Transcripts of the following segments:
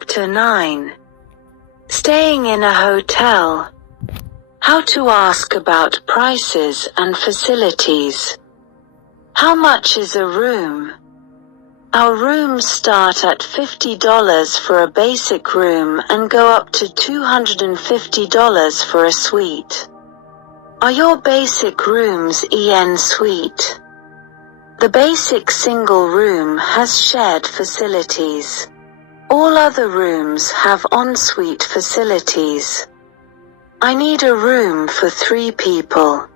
Chapter 9. Staying in a hotel. How to ask about prices and facilities. How much is a room? Our rooms start at $50 for a basic room and go up to $250 for a suite. Are your basic rooms en suite? The basic single room has shared facilities. All other rooms have ensuite facilities. I need a room for 3 people.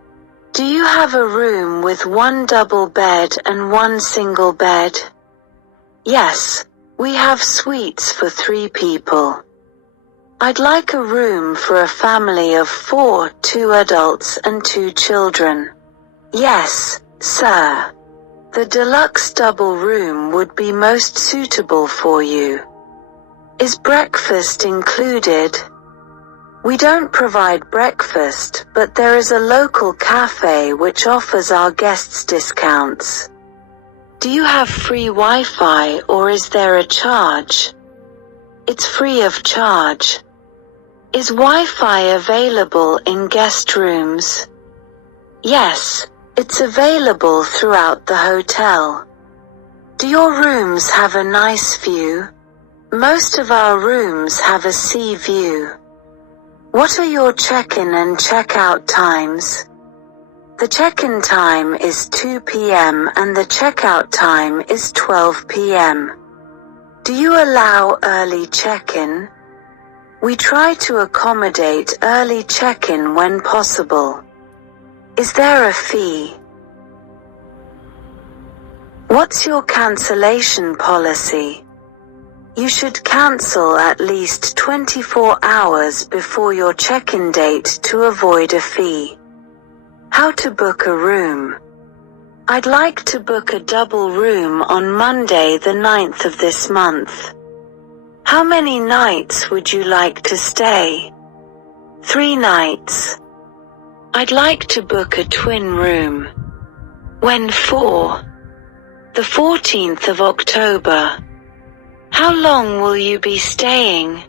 Do you have a room with 1 double bed and 1 single bed? Yes, we have suites for 3 people. I'd like a room for a family of 4, 2 adults and 2 children. Yes, sir. The deluxe double room would be most suitable for you. Is breakfast included? We don't provide breakfast, but there is a local cafe which offers our guests discounts. Do you have free Wi-Fi or is there a charge? It's free of charge. Is Wi-Fi available in guest rooms? Yes, it's available throughout the hotel. Do your rooms have a nice view? Most of our rooms have a sea view. What are your check-in and check-out times? The check-in time is 2 p.m. and the check-out time is 12 p.m. Do you allow early check-in? We try to accommodate early check-in when possible. Is there a fee? What's your cancellation policy? You should cancel at least 24 hours before your check-in date to avoid a fee. How to book a room. I'd like to book a double room on Monday the 9th of this month. How many nights would you like to stay? 3 nights. I'd like to book a twin room. When for? The 14th of October. How long will you be staying?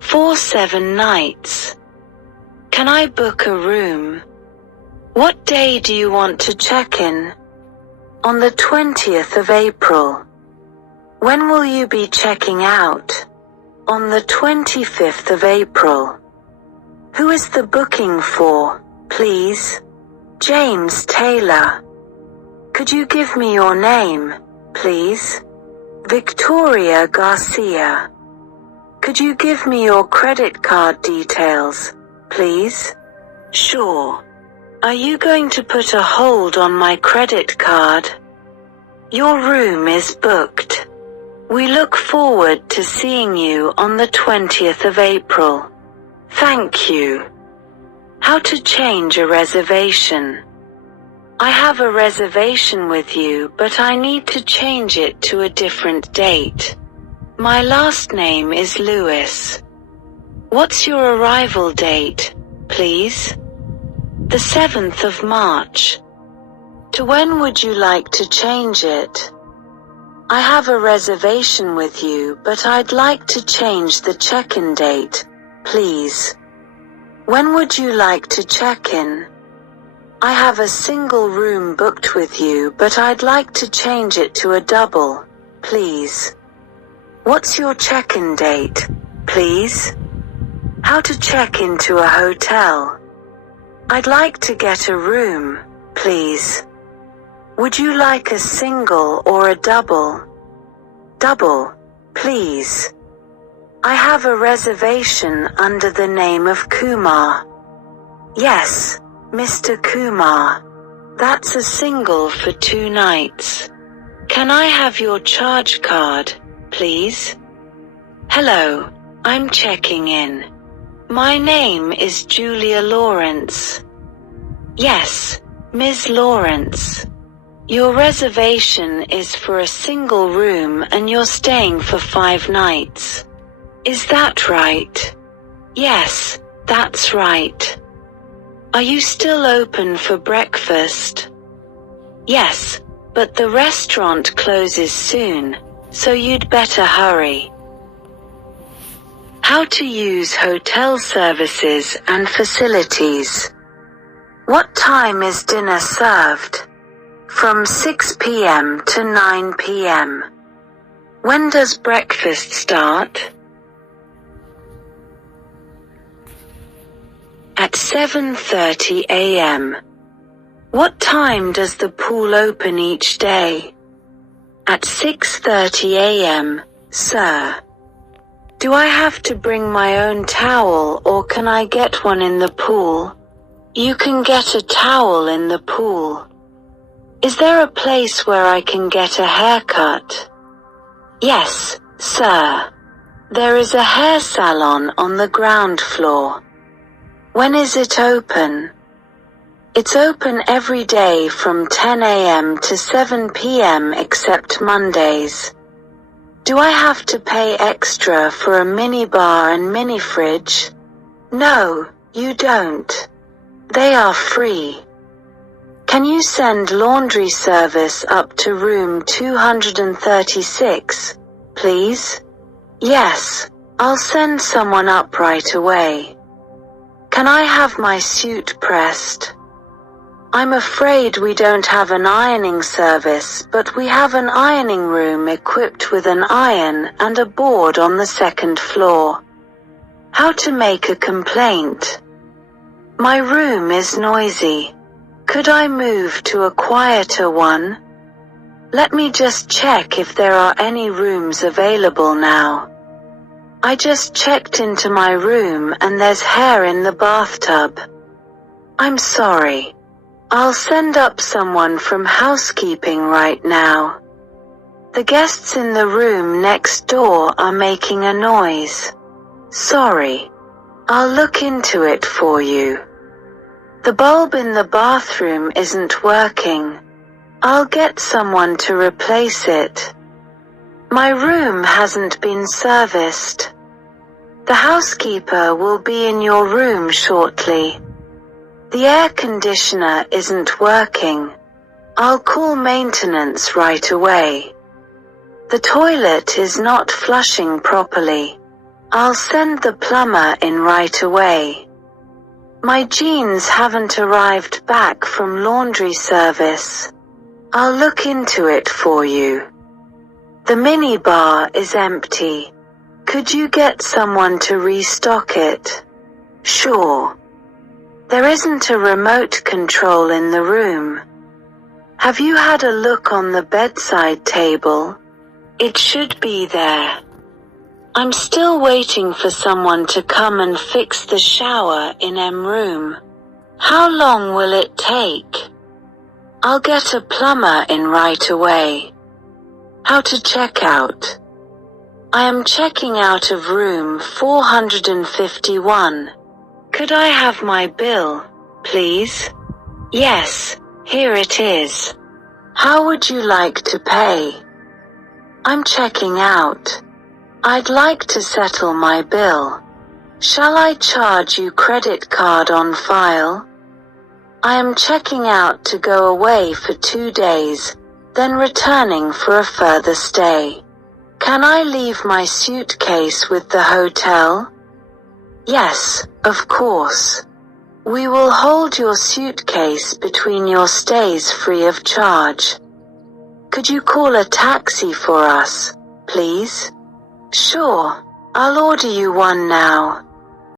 7 nights. Can I book a room? What day do you want to check in? On the 20th of April. When will you be checking out? On the 25th of April. Who is the booking for, please? James Taylor. Could you give me your name, please? Victoria Garcia. Could you give me your credit card details, please? Sure. Are you going to put a hold on my credit card? Your room is booked. We look forward to seeing you on the 20th of April. Thank you. How to change a reservation. I have a reservation with you, but I need to change it to a different date. My last name is Lewis. What's your arrival date, please? The 7th of March. To when would you like to change it? I have a reservation with you, but I'd like to change the check-in date, please. When would you like to check in? I have a single room booked with you, but I'd like to change it to a double, please. What's your check-in date, please? How to check into a hotel. I'd like to get a room, please. Would you like a single or a double? Double, please. I have a reservation under the name of Kumar. Yes, Mr. Kumar. That's a single for 2 nights. Can I have your charge card, please? Hello, I'm checking in. My name is Julia Lawrence. Yes, Ms. Lawrence. Your reservation is for a single room and you're staying for 5 nights. Is that right? Yes, that's right. Are you still open for breakfast? Yes, but the restaurant closes soon, so you'd better hurry. How to use hotel services and facilities. What time is dinner served? From 6 p.m. to 9 p.m. When does breakfast start? At 7:30 a.m. What time does the pool open each day? At 6:30 a.m., sir. Do I have to bring my own towel or can I get one in the pool? You can get a towel in the pool. Is there a place where I can get a haircut? Yes, sir. There is a hair salon on the ground floor. When is it open? It's open every day from 10 a.m. to 7 p.m. except Mondays. Do I have to pay extra for a minibar and mini fridge? No, you don't. They are free. Can you send laundry service up to room 236, please? Yes, I'll send someone up right away. Can I have my suit pressed? I'm afraid we don't have an ironing service, but we have an ironing room equipped with an iron and a board on the second floor. How to make a complaint? My room is noisy. Could I move to a quieter one? Let me just check if there are any rooms available now. I just checked into my room and there's hair in the bathtub. I'm sorry. I'll send up someone from housekeeping right now. The guests in the room next door are making a noise. Sorry. I'll look into it for you. The bulb in the bathroom isn't working. I'll get someone to replace it. My room hasn't been serviced. The housekeeper will be in your room shortly. The air conditioner isn't working. I'll call maintenance right away. The toilet is not flushing properly. I'll send the plumber in right away. My jeans haven't arrived back from laundry service. I'll look into it for you. The minibar is empty. Could you get someone to restock it? Sure. There isn't a remote control in the room. Have you had a look on the bedside table? It should be there. I'm still waiting for someone to come and fix the shower in M room. How long will it take? I'll get a plumber in right away. How to check out? I am checking out of room 451. Could I have my bill, please? Yes, here it is. How would you like to pay? I'm checking out. I'd like to settle my bill. Shall I charge you credit card on file? I am checking out to go away for 2 days, then returning for a further stay. Can I leave my suitcase with the hotel? Yes, of course. We will hold your suitcase between your stays free of charge. Could you call a taxi for us, please? Sure, I'll order you one now.